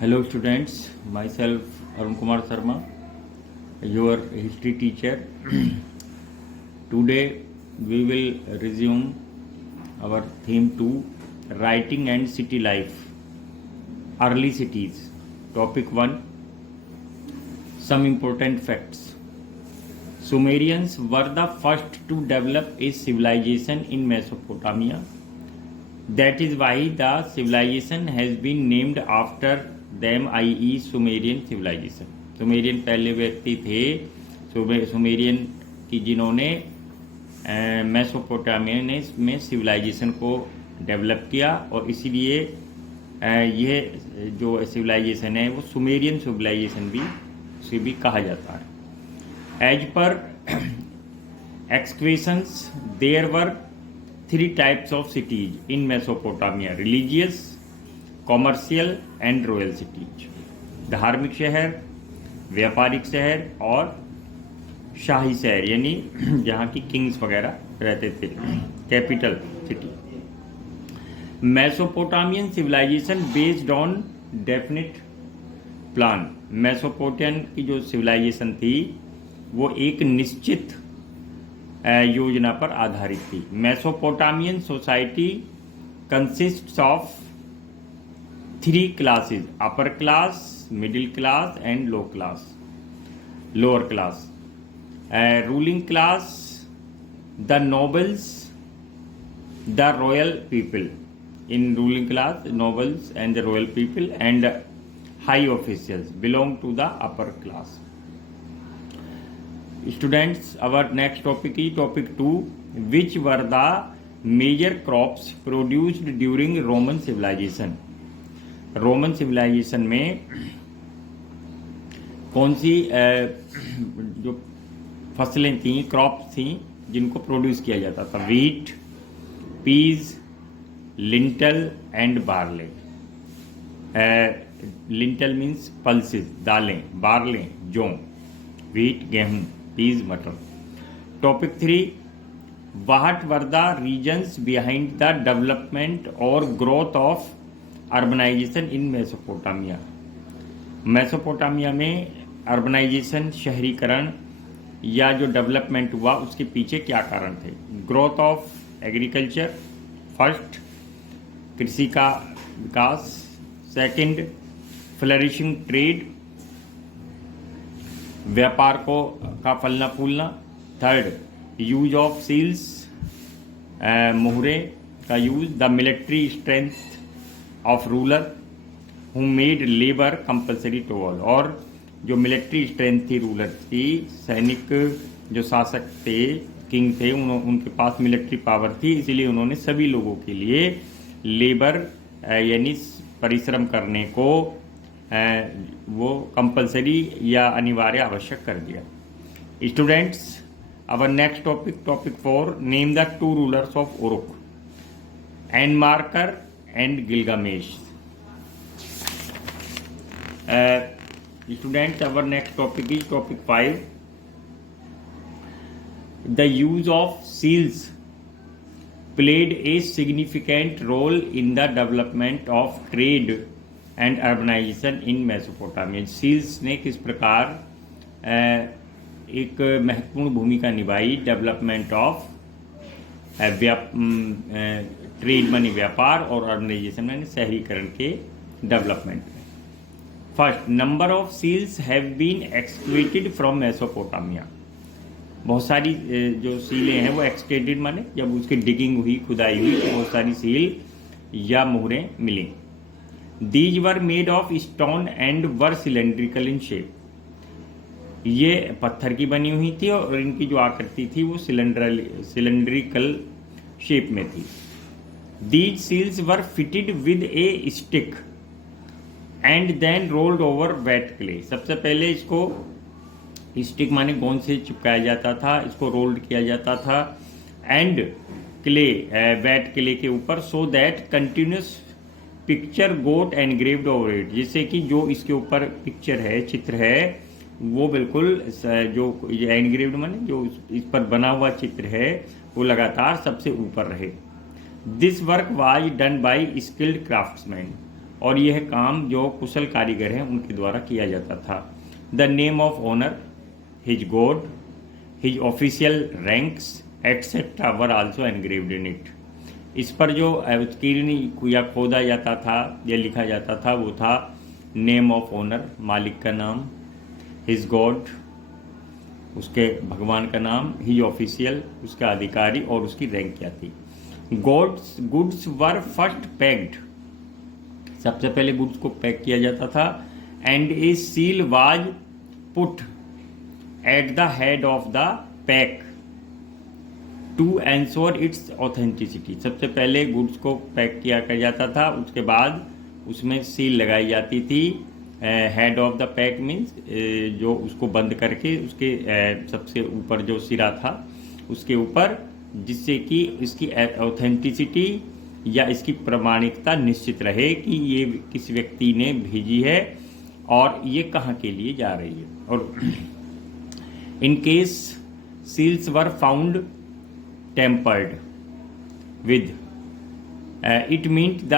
Hello students, myself Arun Kumar Sharma, your history teacher. Today we will resume our theme 2, writing and city life, early cities. Topic 1, some important facts. Sumerians were the first to develop a civilization in Mesopotamia. That is why the civilization has been named after them, i.e. Sumerian civilization. Sumerian पहले व्यक्ति थे Sumerian की जिन्होंने Mesopotamia में civilisation को develop किया, और इसीलिए यह जो सिविलाइजेशन है वो सुमेरियन सिविलाइजेशन भी उसे भी कहा जाता है. As per equations there were 3 types of cities in Mesopotamia: religious, commercial and royal cities. धार्मिक शहर, व्यापारिक शहर और शाही शहर, यानी जहाँ की किंग्स वगैरह रहते थे, capital city. Mesopotamian civilization based on definite plan. Mesopotamian की जो सिविलाइजेशन थी वो एक निश्चित योजना पर आधारित थी. Mesopotamian society consists of 3 classes: upper class, middle class and lower class. Ruling class, the nobles, the royal people. In ruling class, nobles and the royal people and high officials belong to the upper class. Students, our next topic is topic 2, which were the major crops produced during Roman civilization. Roman civilization में कौन सी जो फसलें थी, crops थी जिनको produce किया जाता था? Wheat, peas, lentil and barley. Lentil means pulses, दालें, बार्ले जौ, वीट गेहूं, पीज मटर. Topic 3, what were the reasons behind the development और growth of urbanisation in Mesopotamia. Mesopotamia में अर्बनाइजेशन, शहरीकरण या जो डेवलपमेंट हुआ उसके पीछे क्या कारण थे? ग्रोथ ऑफ एग्रीकल्चर, फर्स्ट कृषि का विकास. सेकंड, फ्लरिशिंग ट्रेड, व्यापार का फलना फूलना. थर्ड, यूज ऑफ सील्स, मोहरे का use. The military strength of ruler who made labour compulsory to all. और जो मिलिट्री स्ट्रेंथ थी रूलर की, सैनिक जो शासक थे, किंग थे, उनके पास मिलिट्री पावर थी, इसीलिए उन्होंने सभी लोगों के लिए लेबर यानी परिश्रम करने को वो कंपलसरी या अनिवार्य आवश्यक कर दिया. Students, our next topic, topic 4, name the 2 rulers of Uruk, Enmerkar and Gilgamesh. Students, our next topic is topic 5, the use of seals played a significant role in the development of trade and urbanization in Mesopotamia. Seals ने किस प्रकार एक महत्वपूर्ण भूमिका निभाई development of trade मानी व्यापार और अर्बनाइजेशन मानी शहरीकरण के डेवलपमेंट में. First, number of seals have been excavated from Mesopotamia. बहुत सारी जो सीलें हैं वो एक्सकेटेड माने जब उसकी डिगिंग हुई, खुदाई हुई, तो बहुत सारी सील या मोहरें मिली. These were made of stone and were cylindrical in shape. ये पत्थर की बनी हुई थी और इनकी जो आकृति थी वो सिलेंड्रिकल शेप में थी. These seals were fitted with a stick and then rolled over wet clay. सबसे पहले इसको स्टिक माने गोंद से चिपकाया जाता था, इसको रोल्ड किया जाता था एंड क्ले, वेट क्ले के ऊपर, so that continuous picture got engraved over it. जिससे कि जो इसके ऊपर पिक्चर है, चित्र है, वो बिल्कुल जो एनग्रेव्ड माने जो इस पर बना हुआ चित्र है वो लगातार सबसे ऊपर रहे. This work was done by skilled craftsman. और यह काम जो कुशल कारीगर हैं उनके द्वारा किया जाता था। The name of owner, his God, his official ranks etcetera were also engraved in it. इस पर जो उत्कीर्ण या खोदा जाता था या लिखा जाता था वो था नेम ऑफ ओनर, मालिक का नाम, हिज गॉड, उसके भगवान का नाम, हिज ऑफिशियल, उसका अधिकारी, और उसकी रैंक क्या थी। गुड्स वर फर्स्ट पैक्ड, सबसे पहले गुड्स को पैक किया जाता था। And a seal was put at the head of the pack to ensure its authenticity. सबसे पहले गुड्स को पैक किया कर जाता था, उसके बाद उसमें सील लगाई जाती थी। Head of the pack means जो उसको बंद करके उसके सबसे ऊपर जो सिरा था उसके ऊपर, जिससे कि इसकी ऑथेंटिसिटी या इसकी प्रामाणिकता निश्चित रहे कि ये किस व्यक्ति ने भेजी है और ये कहाँ के लिए जा रही है। और in case seals were found tampered with it means the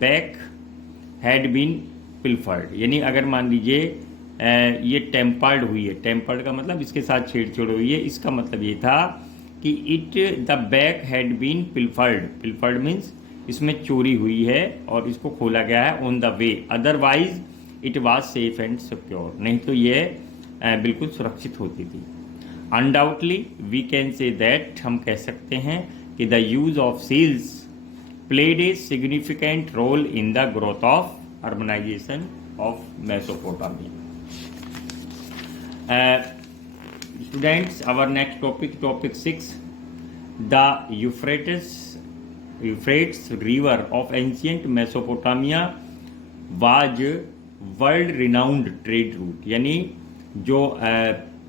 bag had been pilfered, यानी अगर मान लीजिए ये टेम्पर्ड हुई है, टेम्पर्ड का मतलब इसके साथ छेड़छाड़ हुई है, इसका मतलब ये था कि it the bag had been pilfered, pilfered means इसमें चोरी हुई है और इसको खोला गया है on the way, otherwise it was safe and secure, नहीं तो ये बिल्कुल सुरक्षित होती थी। Undoubtedly we can say that, हम कह सकते हैं कि the use of seals played a significant role in the growth of urbanization of Mesopotamia. Students, our next topic 6, the Euphrates River of ancient Mesopotamia was world renowned trade route, यानी जो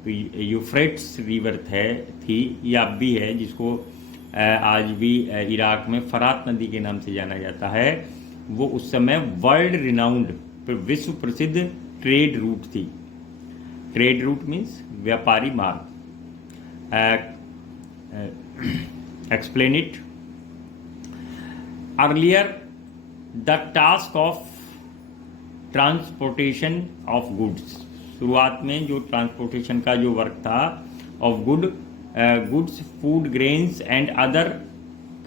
Euphrates river थी या अब भी है, जिसको आज भी इराक में फरात नदी के नाम से जाना जाता है, वो उस समय वर्ल्ड रिनाउंड, विश्व प्रसिद्ध ट्रेड रूट थी। ट्रेड रूट मीन्स व्यापारी मार्ग। Explain it. Earlier the task of transportation of goods, शुरुआत में जो ट्रांसपोर्टेशन का जो वर्क था of goods, food, grains and other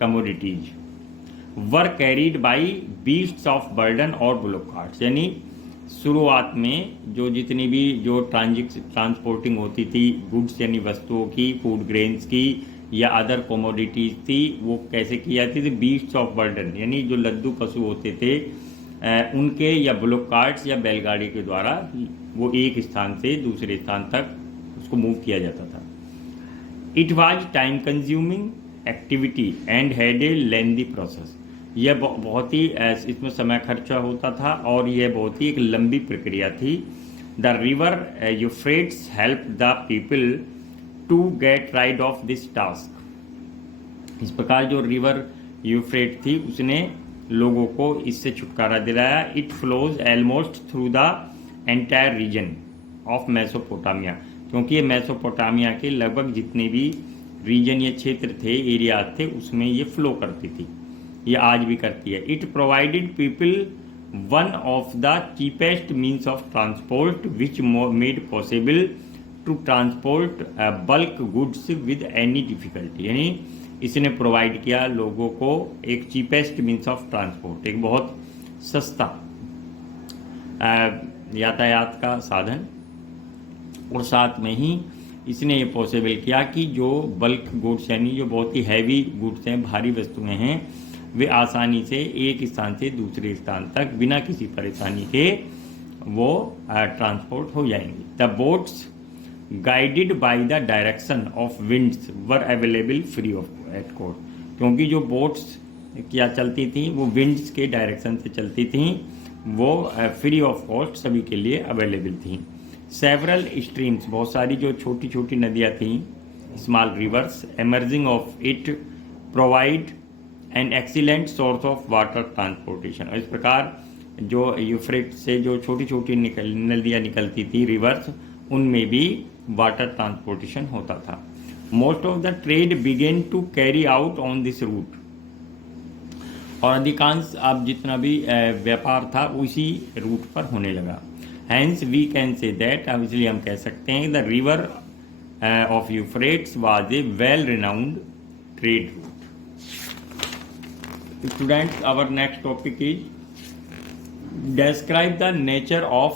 commodities were carried by beasts of burden और बुलॉक कार्ट्स, यानी शुरुआत में जो जितनी भी जो ट्रांसपोर्टिंग होती थी गुड्स यानी वस्तुओं की, फूड ग्रेन्स की या अदर कमोडिटीज थी, वो कैसे की जाती थी, बीस्ट्स ऑफ बर्डन यानी जो लद्दू पशु होते थे उनके या बुलॉक कार्ट्स या बैलगाड़ी के द्वारा वो एक स्थान से दूसरे स्थान तक उसको मूव किया जाता था। It was time consuming activity and had a lengthy process, यह बहुत ही इसमें समय खर्चा होता था और यह बहुत ही एक लंबी प्रक्रिया थी। The river Euphrates help the people to get rid of this task, इस प्रकार जो रिवर यूफ्रेट थी उसने लोगों को इससे छुटकारा दिलाया। It flows almost through the entire reason of Mesopotamia, क्योंकि ये मेसोपोटामिया के लगभग जितने भी रीजन या क्षेत्र थे, एरिया थे, उसमें ये फ्लो करती थी, ये आज भी करती है। It provided people one of the cheapest means of transport which made possible to transport bulk goods with any difficulty, यानी इसने प्रोवाइड किया लोगों को एक चीपेस्ट मीन्स ऑफ ट्रांसपोर्ट, एक बहुत सस्ता यातायात का साधन, और साथ में ही इसने ये पॉसिबल किया कि जो बल्क गुड्स यानी जो बहुत ही हैवी गुड्स हैं, भारी वस्तुएं हैं, वे आसानी से एक स्थान से दूसरे स्थान तक बिना किसी परेशानी के वो ट्रांसपोर्ट हो जाएंगी। The boats guided by the direction of winds were available free of at cost, क्योंकि जो बोट्स क्या चलती थी वो विंड्स के डायरेक्शन से चलती थी, वो फ्री ऑफ कॉस्ट सभी के लिए अवेलेबल थी। सेवरल स्ट्रीम्स, बहुत सारी जो छोटी छोटी नदियाँ थीं, small reverse emerging of it provide an excellent source of water transportation, और इस प्रकार जो यूफ्रेट से जो छोटी छोटी नदियाँ निकलती थी रिवर्स, उनमें भी वाटर ट्रांसपोर्टेशन होता था। Most of the trade began to carry out on this route, और अधिकांश अब जितना भी व्यापार था उसी रूट पर होने लगा। Hence we can say that, अब इसलिए हम कह सकते हैं the river of Euphrates was a well renowned trade route. Students, our next topic is describe the nature of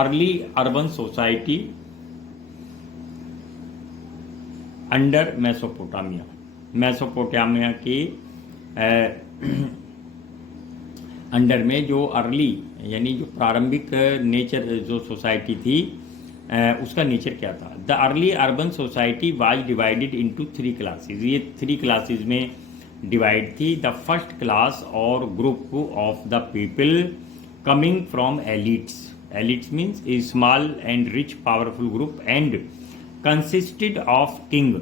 early urban society under Mesopotamia. Mesopotamia के अंडर में जो early यानी जो प्रारंभिक नेचर जो सोसाइटी थी उसका नेचर क्या था। The early urban society was divided into 3 classes. ये 3 क्लासेस में डिवाइड थी। The first class or group of the people coming from elites. Elites means a small and rich powerful group and consisted of king.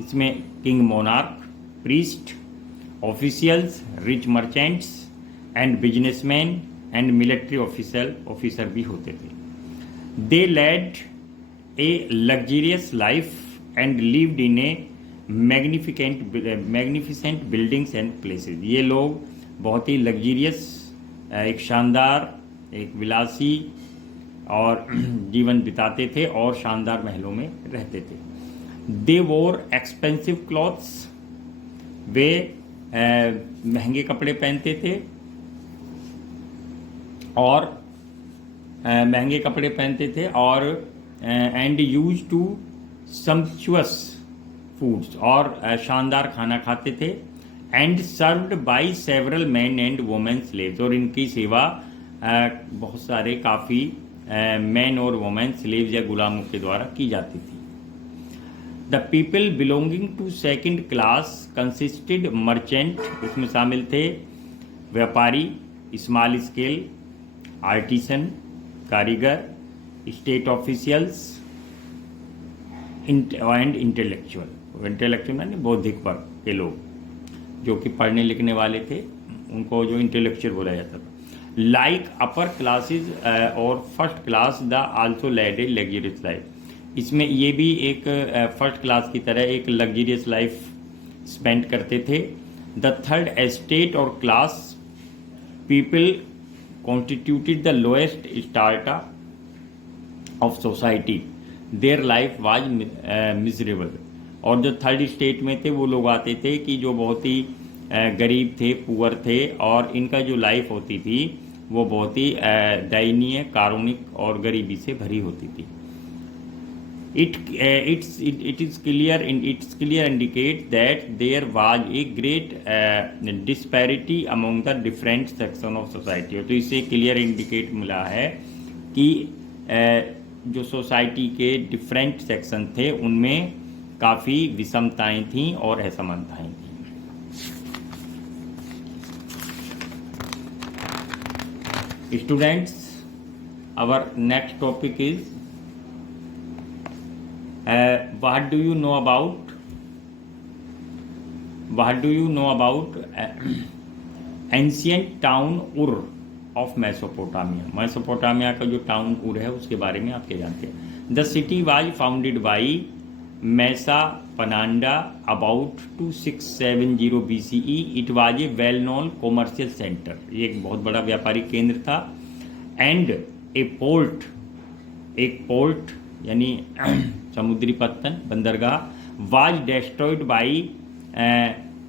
इसमें king, monarch, priest, officials, rich merchants and businessman and military officer भी होते थे। They led a luxurious life and lived in a magnificent buildings and places. ये लोग बहुत ही luxurious, एक शानदार, एक विलासी और जीवन बिताते थे और शानदार महलों में रहते थे। दे वोर एक्सपेंसिव क्लॉथ्स, वे महंगे कपड़े पहनते थे और महंगे कपड़े पहनते थे और एंड यूज टू सम्पचुअस फूड्स, और शानदार खाना खाते थे। And served by several man and women slaves, और इनकी सेवा बहुत सारे काफ़ी मैन और वुमेन स्लेव्स या गुलामों के द्वारा की जाती थी। The people belonging to second class consisted merchant, इसमें शामिल थे व्यापारी, स्मॉल स्केल आर्टिसन, कारीगर, state officials and intellectual. Intellectual यानी बौद्धिक वर्ग के लोग जो कि पढ़ने लिखने वाले थे, उनको जो इंटेलेक्चुअल बोला जाता था। लाइक अपर क्लासेस और first class the also led a luxurious life. इसमें ये भी एक फर्स्ट क्लास की तरह एक लग्जरियस लाइफ स्पेंड करते थे। The third estate or class people constituted the lowest strata of society, their life was miserable. और जो थर्ड स्टेट में थे वो लोग आते थे कि जो बहुत ही गरीब थे, पुअर थे, और इनका जो लाइफ होती थी वो बहुत ही दयनीय, कारुणिक और गरीबी से भरी होती थी। It is clear indicate that there was a great disparity among the different section of society। तो इससे क्लियर इंडिकेट मिला है कि जो सोसाइटी के डिफरेंट सेक्शन थे उनमें काफ़ी विषमताएं थीं और असमानताएं थीं। Students, our next topic is what do you know about ancient town Ur of Mesopotamia। Mesopotamia का जो टाउन उर है उसके बारे में आप क्या जानते हैं। The city was founded by Mesannepada about 2670 BCE। It was a well known commercial centre, ये एक बहुत बड़ा व्यापारिक केंद्र था। एंड एक पोर्ट यानी समुद्री पत्तन, बंदरगाह। Was destroyed by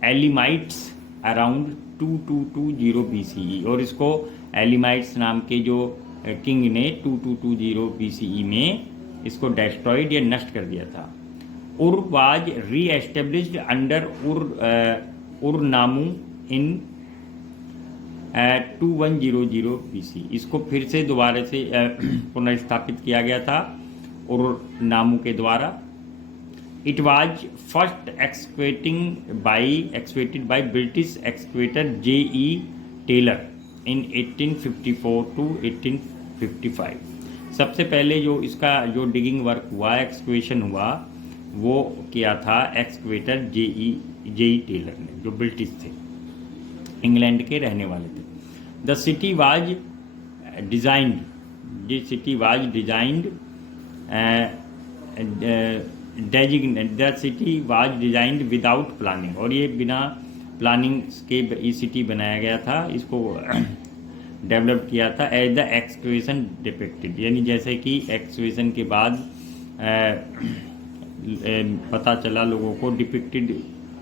Elamites around 2220 BCE, और इसको एलिमाइट्स नाम के जो किंग ने 2220 BCE में इसको डेस्ट्रॉयड या नष्ट कर दिया था। उर वाज री एस्टेब्लिश्ड अंडर उरनामू इन 2100 BC। इसको फिर से दोबारा से पुनर्स्थापित किया गया था उरनामू के द्वारा। It was first excavated by British excavator J.E. Taylor in 1854 to 1855। सबसे पहले जो इसका जो डिगिंग वर्क हुआ, एक्सकेवेशन हुआ, वो किया था एक्सकेवेटर J.E. टेलर ने, जो ब्रिटिश थे, इंग्लैंड के रहने वाले थे। The city was designed designate the city was designed without planning, और ये बिना प्लानिंग के ये सिटी बनाया गया था, इसको डेवलप किया था एज द एक्सक्वेशन डिपिक्टेड, यानी जैसे कि एक्सक्वेशन के बाद पता चला लोगों को, डिपिक्टेड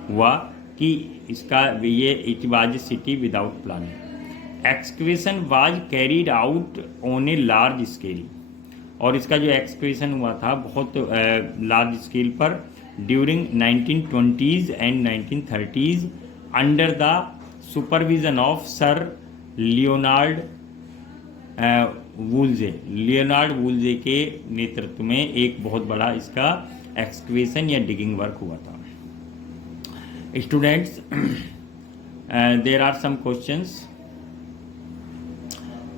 हुआ कि इसका ये it was city without planning. Excavation was carried out on a large scale, और इसका जो एक्सक्वेशन हुआ था बहुत लार्ज स्केल पर during 1920s and 1930s under the supervision of Sir Leonard Woolley के नेतृत्व में एक बहुत बड़ा इसका एक्सक्वेशन या डिगिंग वर्क हुआ था। Students, there are some questions,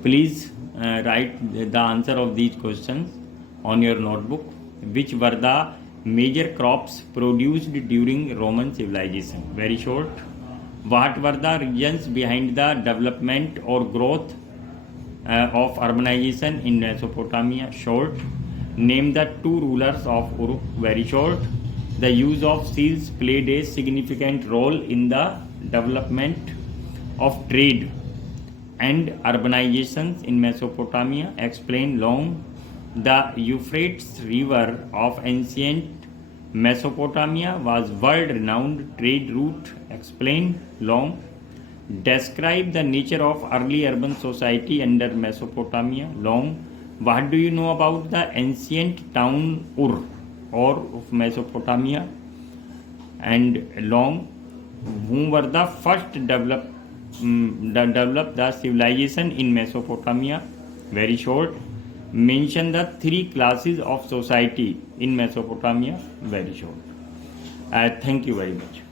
please write the answer of these questions on your notebook. Which were the major crops produced during Roman civilization? Very short. What were the reasons behind the development or growth of urbanization in Mesopotamia? Short. Name the two rulers of Uruk. Very short. The use of seals played a significant role in the development of trade and urbanizations in Mesopotamia. Explain. Long. The Euphrates River of ancient Mesopotamia was world-renowned trade route. Explain. Long. Describe the nature of early urban society under Mesopotamia. Long. What do you know about the ancient town Ur or of Mesopotamia? And long. Who were the first developed the civilization in Mesopotamia? Very short. Mention the three classes of society in Mesopotamia. Very short. Thank you very much.